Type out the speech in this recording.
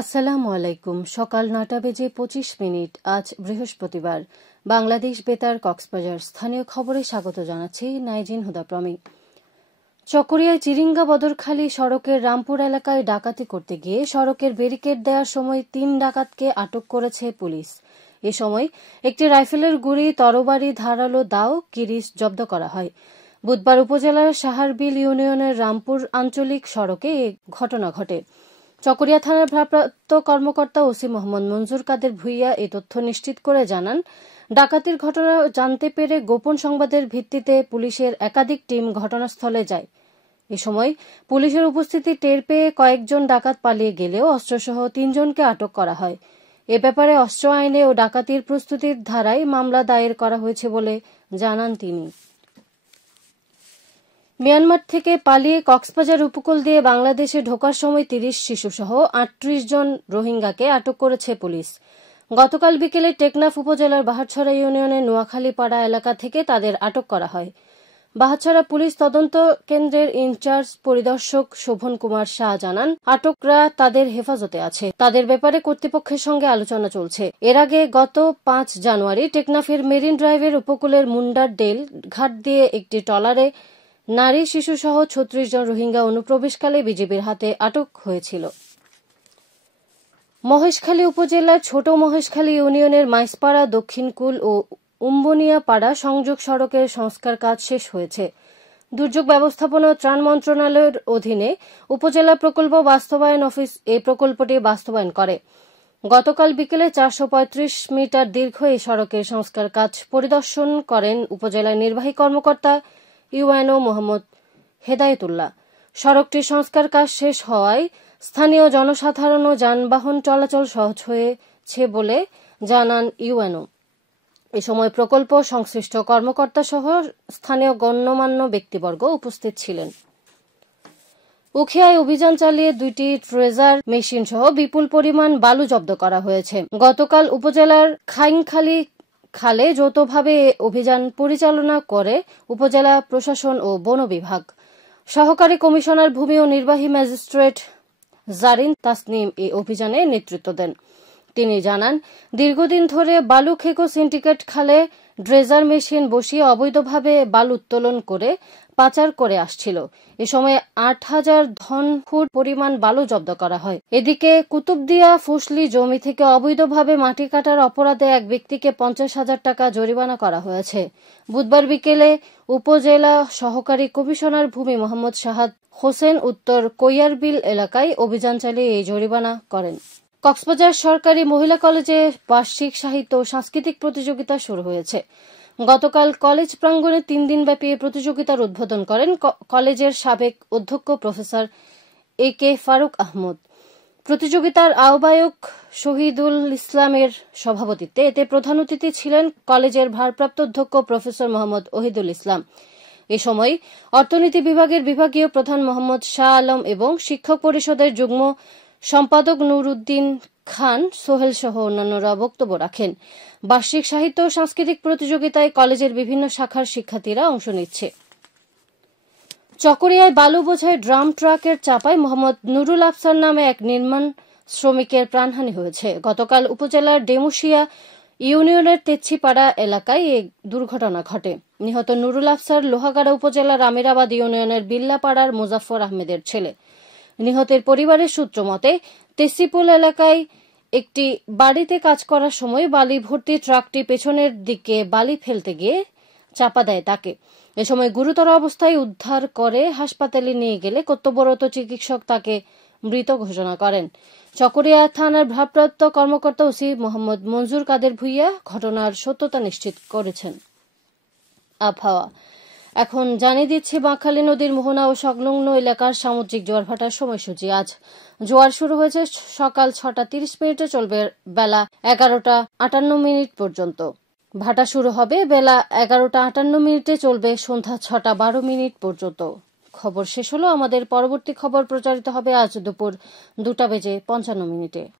আসসালামু আলাইকুম। সকাল ৯টা বেজে ২৫ মিনিট। আজ বৃহস্পতিবার। বাংলাদেশ বেতার কক্সবাজার স্থানীয় খবরে স্বাগত জানাচ্ছি নাইজিন হুদা প্রমি। চকরিয়ায় চিরিঙ্গা বদরখালী সড়কের রামপুর এলাকায় ডাকাতি করতে গিয়ে সড়কের ব্যারিকেড দেওয়ার সময় ৩ ডাকাতকে আটক করেছে পুলিশ। এ সময় একটি রাইফেলের গুলি, তরবারি, ধারালো দাও, কিরিচ জব্দ করা হয়। বুধবার উপজেলার সাহারবিল ইউনিয়নের রামপুর আঞ্চলিক সড়কে এ ঘটনা ঘটে। চকরিয়া থানার ভারপ্রাপ্ত কর্মকর্তা ওসি মোহাম্মদ মঞ্জুর কাদের ভুইয়া এই তথ্য নিশ্চিত করে জানান, ডাকাতির ঘটনা জানতে পেরে গোপন সংবাদের ভিত্তিতে পুলিশের একাধিক টিম ঘটনাস্থলে যায়। এ সময় পুলিশের উপস্থিতি টের পেয়ে কয়েকজন ডাকাত পালিয়ে গেলেও অস্ত্রসহ ৩ জনকে আটক করা হয়। এ ব্যাপারে অস্ত্র আইনে ও ডাকাতির প্রস্তুতির ধারায় মামলা দায়ের করা হয়েছে বলে জানান তিনি। মিয়ানমার থেকে পালিয়ে কক্সবাজার উপকূল দিয়ে বাংলাদেশে ঢোকার সময় ৩০ শিশুসহ ৩৮ জন রোহিঙ্গাকে আটক করেছে পুলিশ। গতকাল বিকেলে টেকনাফ উপজেলার বাহারছড়া ইউনিয়নের নোয়াখালীপাড়া এলাকা থেকে তাদের আটক করা হয়। বাহারছড়া পুলিশ তদন্ত কেন্দ্রের ইনচার্জ পরিদর্শক শোভন কুমার শাহ জানান, আটকরা তাদের হেফাজতে আছে। তাদের ব্যাপারে কর্তৃপক্ষের সঙ্গে আলোচনা চলছে। এর আগে গত ৫ জানুয়ারি টেকনাফের মেরিন ড্রাইভের উপকূলের মুন্ডার ডেল ঘাট দিয়ে একটি ট্রলারে নারী, শিশুসহ ৩৬ জন রোহিঙ্গা অনুপ্রবেশকালে বিজিবির হাতে আটক হয়েছিল। মহেশখালী উপজেলার ছোট মহেশখালী ইউনিয়নের মাইসপাড়া, দক্ষিণকুল ও উম্বনিয়াপাড়া সংযোগ সড়কের সংস্কার কাজ শেষ হয়েছে। দুর্যোগ ব্যবস্থাপনা ও ত্রাণ মন্ত্রণালয়ের অধীনে উপজেলা প্রকল্প বাস্তবায়ন অফিস এই প্রকল্পটি বাস্তবায়ন করে। গতকাল বিকেলে ৪৩৫ মিটার দীর্ঘ এই সড়কের সংস্কার কাজ পরিদর্শন করেন উপজেলার নির্বাহী কর্মকর্তা ইউএনও মোহাম্মদ হেদায়েতুল্লাহ। সড়কটির সংস্কার কাজ শেষ হওয়ায় স্থানীয় জনসাধারণ ও যানবাহন চলাচল সহজ হয়েছে বলে জানান ইউএনও। এ সময় প্রকল্প সংশ্লিষ্ট কর্মকর্তা সহ স্থানীয় গণ্যমান্য ব্যক্তিবর্গ উপস্থিত ছিলেন। উখিয়ায় অভিযান চালিয়ে ২টি ট্রেজার মেশিন সহ বিপুল পরিমাণ বালু জব্দ করা হয়েছে। গতকাল উপজেলার খাইংখালী খালে যৌথভাবে অভিযান পরিচালনা করে উপজেলা প্রশাসন ও বন বিভাগ। সহকারী কমিশনার ভূমি ও নির্বাহী ম্যাজিস্ট্রেট জারিন তাসনিম এই অভিযানে নেতৃত্ব দেন। তিনি জানান, দীর্ঘদিন ধরে বালু খেকো সিন্ডিকেট খালে ড্রেজার মেশিন বসিয়ে অবৈধভাবে বালু উত্তোলন করে পাচার করে আসছিল। এ সময় ৮,০০০ ঘনফুট পরিমাণ বালু জব্দ করা হয়। এদিকে কুতুবদিয়া ফুসলি জমি থেকে অবৈধভাবে মাটি কাটার অপরাধে এক ব্যক্তিকে ৫০,০০০ টাকা জরিমানা করা হয়েছে। বুধবার বিকেলে উপজেলা সহকারী কমিশনার ভূমি মোহাম্মদ শাহাদ হোসেন উত্তর কৈয়ারবিল এলাকায় অভিযান চালিয়ে এই জরিমানা করেন। কক্সবাজার সরকারি মহিলা কলেজে বার্ষিক সাহিত্য ও সাংস্কৃতিক প্রতিযোগিতা শুরু হয়েছে। গতকাল কলেজ প্রাঙ্গণে ৩ দিনব্যাপী এই প্রতিযোগিতার উদ্বোধন করেন কলেজের সাবেক অধ্যক্ষ প্রফেসর AK ফারুক আহমদ। প্রতিযোগিতার আহ্বায়ক শহীদুল ইসলামের সভাপতিত্বে এতে প্রধান অতিথি ছিলেন কলেজের ভারপ্রাপ্ত অধ্যক্ষ প্রফেসর মোহাম্মদ ওহিদুল ইসলাম। এ সময় অর্থনীতি বিভাগের বিভাগীয় প্রধান মোহাম্মদ শাহ আলম এবং শিক্ষক পরিষদের যুগ্ম সম্পাদক নুরউদ্দিন খান সোহেল সহ অন্যান্যরা বক্তব্য রাখেন। বার্ষিক সাহিত্য ও সাংস্কৃতিক প্রতিযোগিতায় কলেজের বিভিন্ন শাখার শিক্ষার্থীরা অংশ নিচ্ছে। চকরিয়ায় বালু বোঝাই ড্রাম ট্রাকের চাপায় মোহাম্মদ নুরুল আফসার নামে এক নির্মাণ শ্রমিকের প্রাণহানি হয়েছে। গতকাল উপজেলার ডেমুশিয়া ইউনিয়নের তেচ্ছিপাড়া এলাকায় এই দুর্ঘটনা ঘটে। নিহত নুরুল আফসার লোহাগাড়া উপজেলার আমিরাবাদ ইউনিয়নের বিল্লাপাড়ার মুজাফফর আহমেদের ছেলে। নিহতের পরিবারের সূত্র মতে, তেসিপুল এলাকায় একটি বাড়িতে কাজ করার সময় বালি ভর্তি ট্রাকটি পেছনের দিকে বালি ফেলতে গিয়ে চাপা দেয় তাকে। এ সময় গুরুতর অবস্থায় উদ্ধার করে হাসপাতালে নিয়ে গেলে কর্তব্যরত চিকিৎসক তাকে মৃত ঘোষণা করেন। চকরিয়া থানার ভারপ্রাপ্ত কর্মকর্তা ওসি মোহাম্মদ মঞ্জুর কাদের ভুইয়া ঘটনার সত্যতা নিশ্চিত করেছেন। আবহাওয়া এখন জানিয়ে দিচ্ছি বাঁকখালী নদীর মোহনা ও সংলগ্ন এলাকার সামুদ্রিক জোয়ার ভাটার সময়সূচি। আজ জোয়ার শুরু হয়েছে সকাল ৬টা ৩০ মিনিটে, চলবে বেলা ১১টা ৫৮ মিনিট পর্যন্ত। ভাটা শুরু হবে বেলা ১১টা ৫৮ মিনিটে, চলবে সন্ধ্যা ৬টা ১২ মিনিট পর্যন্ত। খবর শেষ হলো। আমাদের পরবর্তী খবর প্রচারিত হবে আজ দুপুর ২টা বেজে ৫৫ মিনিটে।